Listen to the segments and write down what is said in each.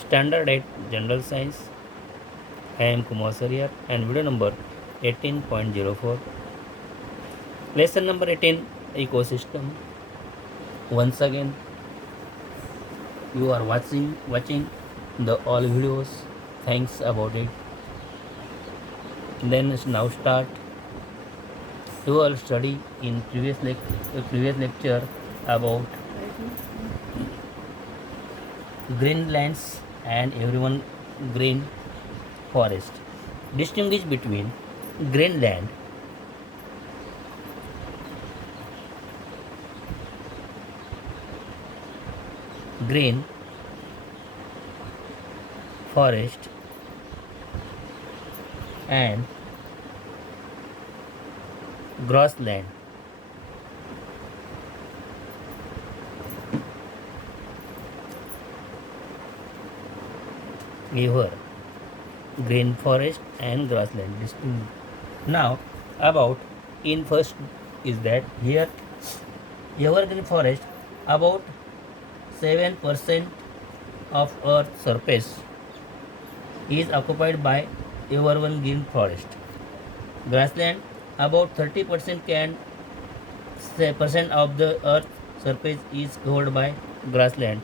Standard 8 General Science. I am Kumar Sariyar and video number 18.04. Lesson number 18 Ecosystem. Once again, you are watching the all videos. Thanks about it. Then now start. You all study in previous lecture about greenlands and everyone green forest. Distinguish between greenland, green forest and grassland. Here, green forest and grassland. Now, about in first is that here evergreen forest about 7% of Earth's surface is occupied by evergreen forest. Grassland about 30% can percent of the Earth's surface is covered by grassland.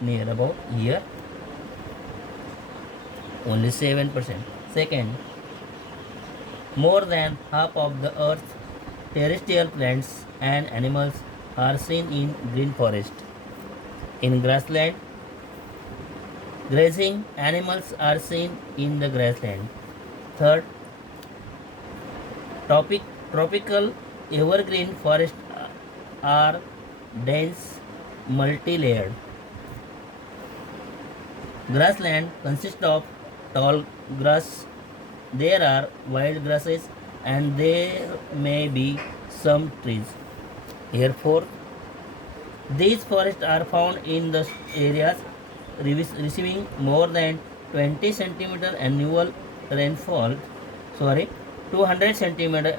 Near about here only 7%. Second, more than half of the Earth's terrestrial plants and animals are seen in green forest. In grassland, grazing animals are seen in the grassland. Third, tropical evergreen forests are dense, multi-layered. Grassland consists of tall grass. There are wild grasses and there may be some trees. Therefore, these forests are found in the areas receiving more than 20 centimeter annual rainfall. 200 centimeter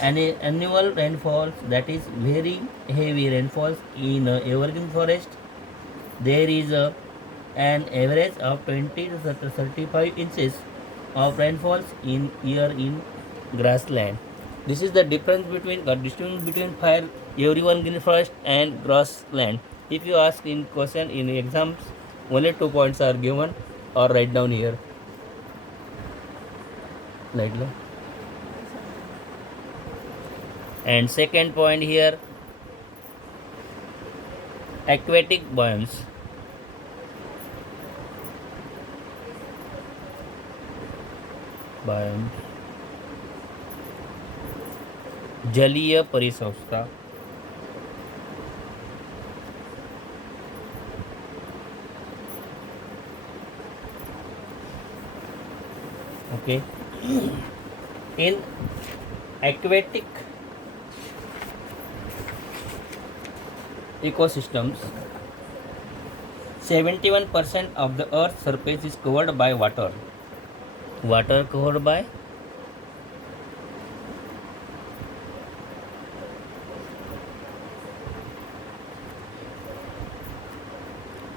annual rainfalls, that is very heavy rainfalls in evergreen forest. There is an average of 20 to 35 inches of rainfalls in year in grassland. This is the difference between fire everyone green forest and grassland. If you ask in question in exams, only 2 points are given or write down here. Lightly. And second point here, aquatic biomes. जलीय परिसंस्था. Okay. In aquatic ecosystems, 71% of the Earth's surface is covered by water. Water covered by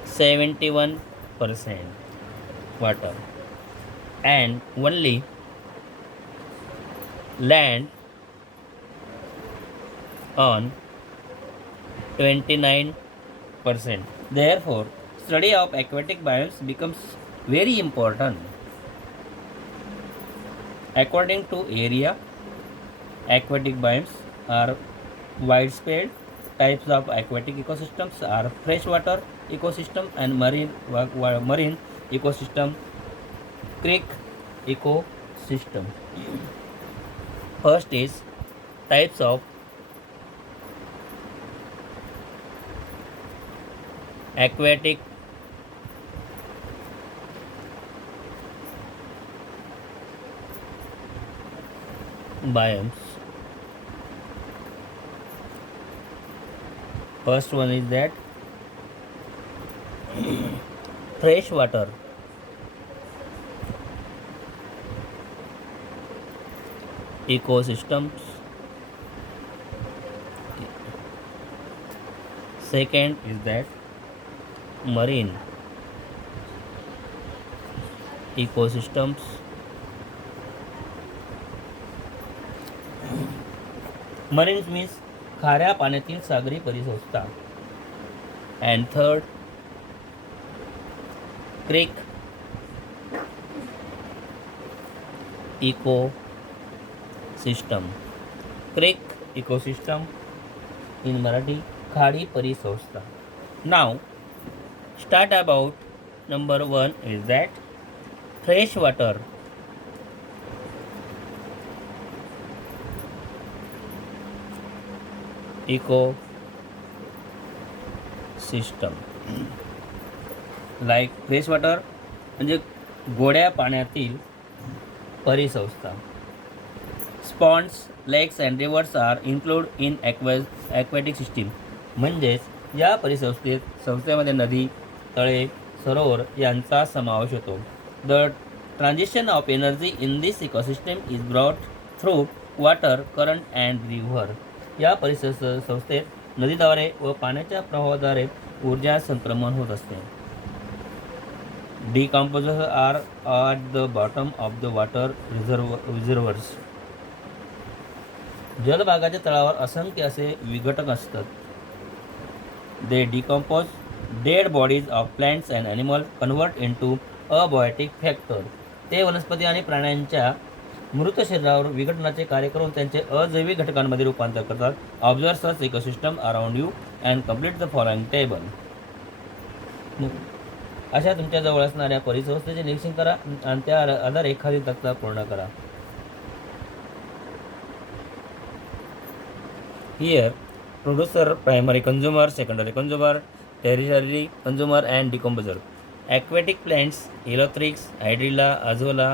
71% water, and only land on 29%. Therefore, study of aquatic biomes becomes very important. According to area, aquatic biomes are widespread. Types of aquatic ecosystems are freshwater ecosystem and marine ecosystem, creek ecosystem. First is types of aquatic biomes. First one is that freshwater ecosystems. Second is that marine ecosystems. Marines means खाऱ्या पाण्यातील सागरी परिसंस्था. And third, creek ecosystem. Creek ecosystem in Marathi, खाडी परिसंस्था. Now, start about number 1 is that fresh water. Ecosystem. Like fresh water म्हणजे गोड्या पाण्यातील परिसंस्था. Ponds, lakes and rivers are included in aquatic system. म्हणजेच या संस्थेमध्ये नदी, तळे, सरोवर यांचा समावेश होतो. The transition of energy in this ecosystem is brought through water, current and river. या संस्थेत नदीद्वारे व पाण्याच्या प्रवाहाद्वारे ऊर्जा संक्रमण होत असते. Decomposers are at the bottom of the water reservoirs. जलभागाच्या तळावर असंख्य असे विघटक असतात. They decompose dead bodies of plants and animals, convert into abiotic factor. ते वनस्पती आणि प्राण्यांच्या मृत शरीरावर विघटनाचे कार्य करून त्यांचे अजैविक घटकांमध्ये रूपांतर करतात. Observe such ecosystem around you and complete the following table. अशा तुमच्या जवळ असणाऱ्या परिसंस्थेचे निरीक्षण करा आणि त्या आधारे एखादी तक्ता पूर्ण करा. Here, producer, primary consumer, secondary consumer, tertiary consumer and decomposer. Aquatic plants, Eleutheryx, Hydrilla, Azolla,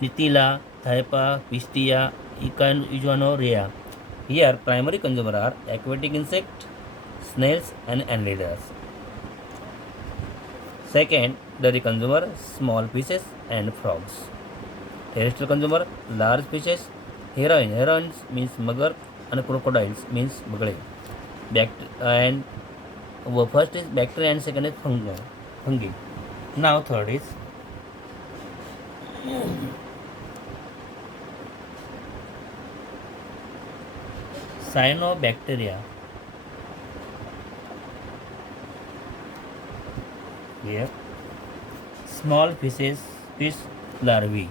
Nitilla, Thypa, Pistia, Echinorea. Here, primary consumer are aquatic insects, snails and annelids. Secondary consumer, small fishes and frogs. Terrestrial consumer, large fishes, herons means mugger, and crocodiles means bagale. And first is bacteria and second is fungi. Now third is cyanobacteria. Here small fish larvae.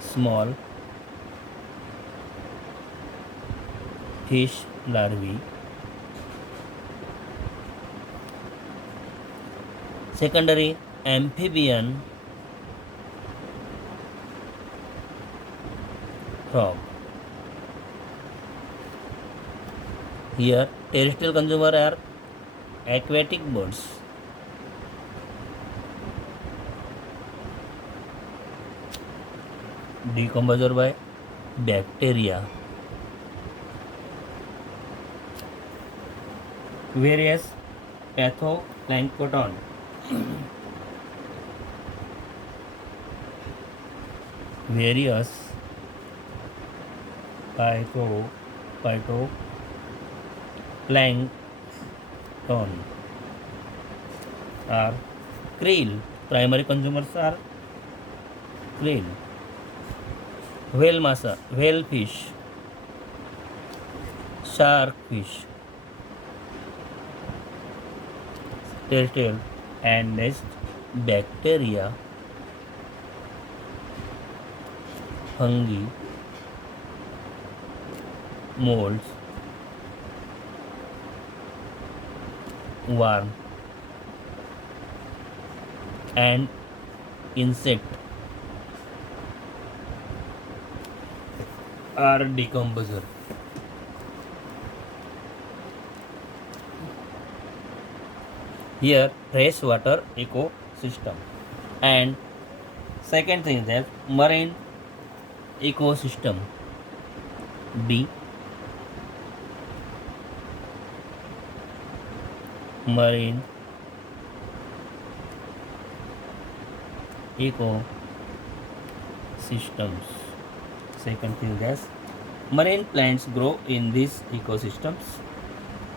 Small fish larvae. Secondary amphibian frog. Here terrestrial consumer are aquatic birds. Decomposer by bacteria. Various pathoplankton. Various phytoplankton are krill. Primary consumers are krill. Whale fish, shark fish, terrestrial and nest bacteria, fungi, molds, worm and insect are decomposer. Here freshwater ecosystem. And second thing is that marine ecosystem. B, marine ecosystems. Second thing is marine plants grow in these ecosystems.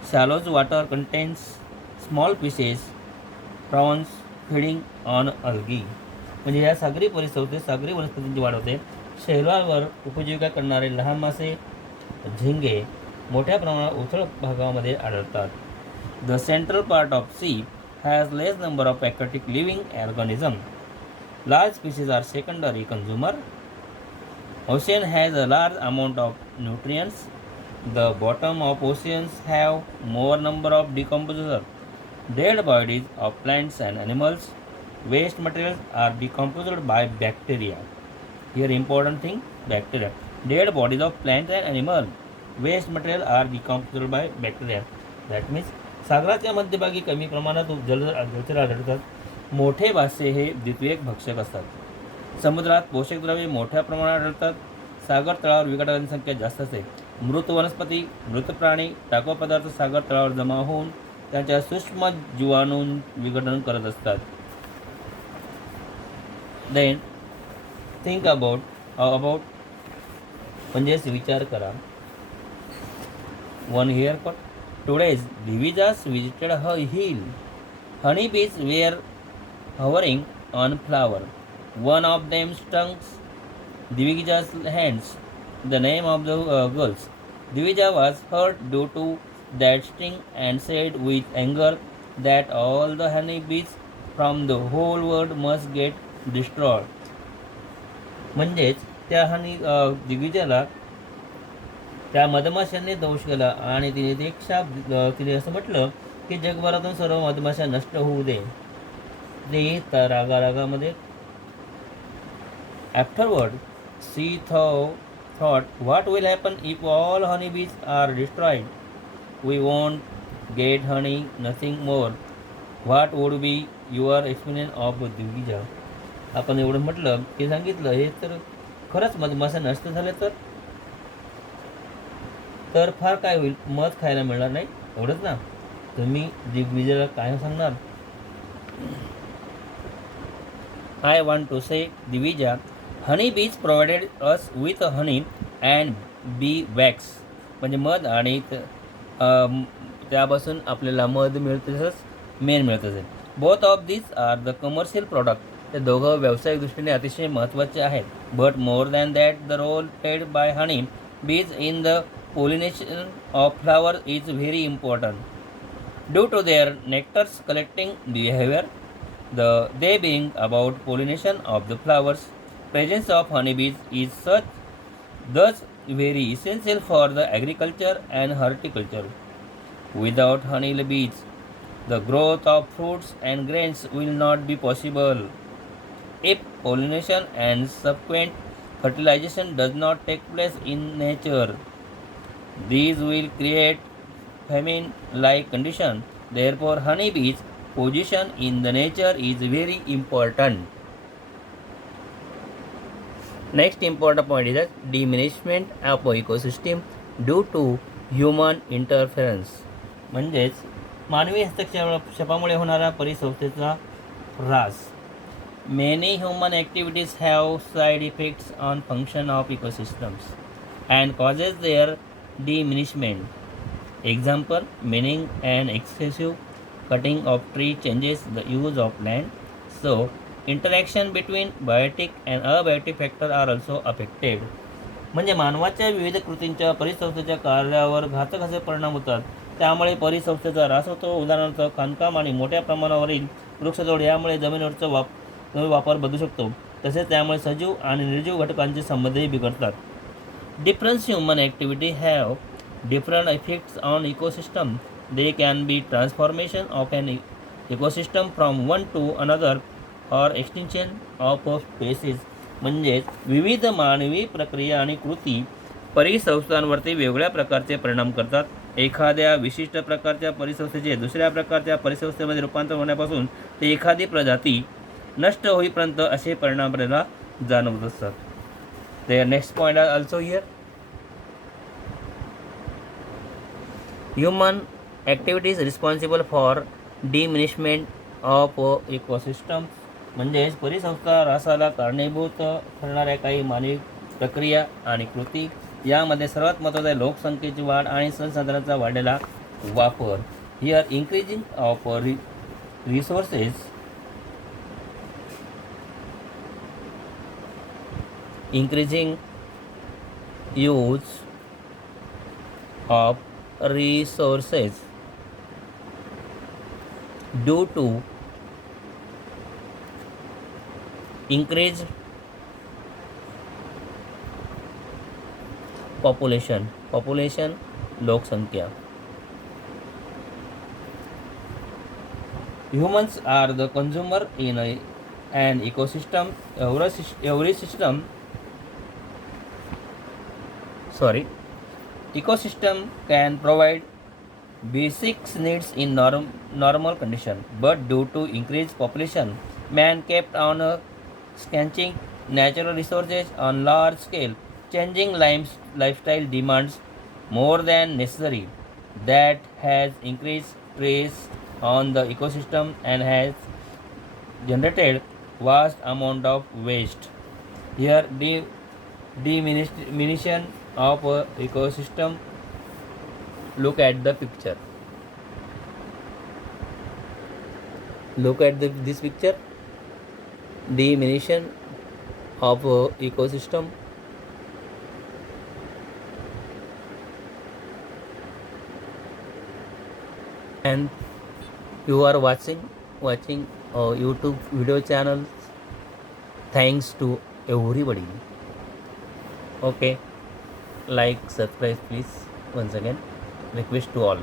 Shallow water contains small fishes, prawns, feeding on algae. म्हणजे या सागरी परिसंस्थेत सागरी वनस्पतींची वाढ होते. शैवालवर उपजीविका करणारे लहान मासे, झिंगे मोठ्या प्रमाणात उथळ भागामध्ये आढळतात. The central part of sea has less number of aquatic living organism. Large species are secondary consumer. Ocean has a large amount of nutrients. The bottom of oceans have more number of decomposers. Dead bodies of plants and animals. Waste materials are decomposed by bacteria. Here important thing, bacteria. Dead bodies of plants and animals. Waste material are decomposed by bacteria. That means सागराच्या मध्यभागी कमी प्रमाणात जलचर आढळतात. मोठे मासे हे द्वितीयक भक्षक असतात. समुद्रात पोषक द्रव्ये मोठ्या प्रमाणात आढळतात. सागर तळावर विघटकांची संख्या जास्त असते. मृत वनस्पती, मृत प्राणी, टाकाऊ पदार्थ सागर तळावर जमा होऊन त्यांच्या सूक्ष्म जीवाणू विघटन करत असतात. देन थिंक अबाउट म्हणजेच विचार करा. One here cut. टुडेज दिविजास visited her hill. Honey bees were hovering on flower. One of them stung Divija's hands. The name of the girls. Divija was hurt due to that sting and said with anger that all the honeybees from the whole world must get destroyed. म्हणजेच त्या दिग्विजयाला त्या मधमाशांनी दोष केला आणि तिने एक शाप तिने असं म्हटलं की जगभरातून सर्व मधमाशा नष्ट होऊ दे. ते रागामध्ये afterward she thought what will happen if all honeybees are destroyed. We won't get honey, nothing more. What would be your experience of Divija? आपण एवढं म्हटलं की सांगितलं हे तर खरंच मधमाशा नष्ट झाले तर फार काय होईल, मध खायला मिळणार नाही. एवढंच ना. तुम्ही दिग्विजयाला काय सांगणार? I want to say, Divija, honey bees provided us with honey and bee wax. म्हणजे मध आणि त्यापासून आपल्याला मध मिळतं तसंच मेण मिळतं असेल. Both of this are the commercial product. ते दोघं व्यावसायिक दृष्टीने अतिशय महत्त्वाचे आहेत. But more than that the role played by honey bees in the pollination of flowers is very important. Due to their nectar's collecting behavior, they bring about pollination of the flowers. Presence of honeybees is thus very essential for the agriculture and horticulture. Without honeybees, the growth of fruits and grains will not be possible. If pollination and subsequent fertilization does not take place in nature, these will create famine-like condition. Therefore, honeybees' position in the nature is very important. Next important point is that diminishment of ecosystem due to human interference. म्हणजेच मानवी हस्तक्षेपामुळे होणारा परिसंस्थेचा ऱ्हास. Many human activities have side effects on function of ecosystems and causes their diminishment. Example, mining and excessive cutting of tree changes the use of land. So, interaction between biotic and abiotic factors are also affected. म्हणजे मानवाच्या विविध कृतींच्या परिसंस्थेच्या कार्यावर घातक असे परिणाम होतात. त्यामुळे परिसंस्थेचा ऱ्हास होतो. उदाहरणार्थ खाणकाम आणि मोठ्या प्रमाणावरील वृक्षतोड यामुळे जमिनीवरचा वापर बदलू शकतो. तसेच त्यामुळे सजीव आणि निर्जीव घटकांचे संबंधही बिघडतात. Different human activity have different effects on ecosystem. They can be transformation of an ecosystem from one to another or extinction of species. म्हणजेच विविध मानवी प्रक्रिया आणि कृती परिसंस्थांवरती वेगळ्या प्रकारचे परिणाम करतात. एखाद्या विशिष्ट प्रकारच्या परिसंस्थेचे दुसऱ्या प्रकारच्या परिसंस्थेमध्ये रूपांतर होण्यापासून ते एखादी प्रजाती नष्ट होईपर्यंत असे परिणाम आपल्याला जाणवत असतात. The next point are also here. Human activities responsible for diminishment of ecosystems. म्हणजेच परिसंस्था ऱ्हासाला कारणीभूत ठरणाऱ्या काही मानवी प्रक्रिया आणि कृती. यामध्ये सर्वात महत्त्वाचा लोकसंख्येची वाढ आणि संसाधनांचा वाढलेला वापर. Here increasing of resources increasing use of resources due to increased population लोक संख्या. Humans are the consumer in an ecosystem. Every system, ecosystem can provide basic needs in normal condition, but due to increased population, man kept on scanning natural resources on large scale, changing lifestyle demands more than necessary. That has increased stress on the ecosystem and has generated vast amount of waste. Here, diminution of ecosystem. Look at the picture. Look at this picture. Diminution of ecosystem. And you are watching YouTube video channel. Thanks to everybody. Okay, like, subscribe, please. Once again, request to all.